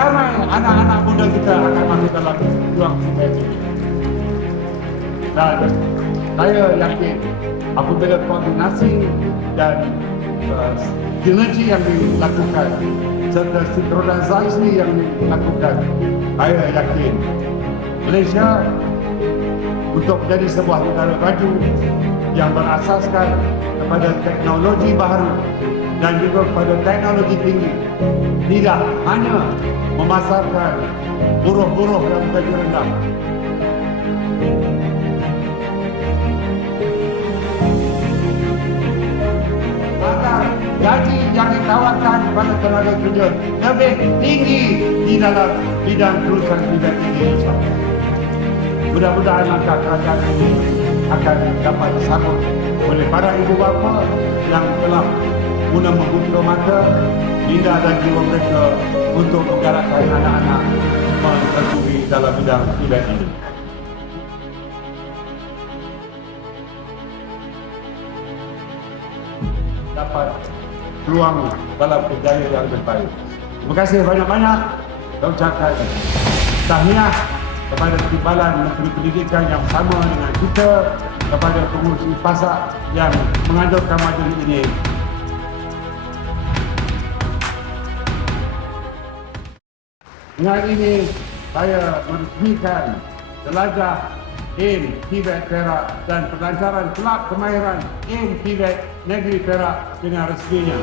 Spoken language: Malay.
ramai anak-anak muda kita akan masuk dalam ruang Tibet ini. Dan saya yakin apabila koordinasi dan sinergi yang dilakukan serta sinkronisasi yang dilakukan, saya yakin Malaysia untuk menjadi sebuah negara maju yang berasaskan kepada teknologi baru dan juga kepada teknologi tinggi, tidak hanya memasarkan buruh-buruh yang gaji rendah. Agar gaji yang ditawarkan kepada tenaga kerja lebih tinggi di dalam bidang perusahaan Tibet ini. Mudah-mudahan langkah kerajaan ini akan dapat disambut oleh para ibu bapa yang telah mula membuka mata minda dan jiwa mereka untuk menggerakkan anak-anak menekuni dalam bidang Tibet ini. Dapat peluang dalam kerjaya yang lebih baik. Terima kasih banyak-banyak. Saya ucapkan tahniah kepada Timbalan Menteri Pendidikan yang sama dengan kita, kepada pengurusi PASAK yang menganjurkan majlis ini. Dengan ini, saya meresmikan jelajah AIM Tibet Perak dan pelancaran kelab kemahiran AIM Tibet Negeri Perak dengan resminya.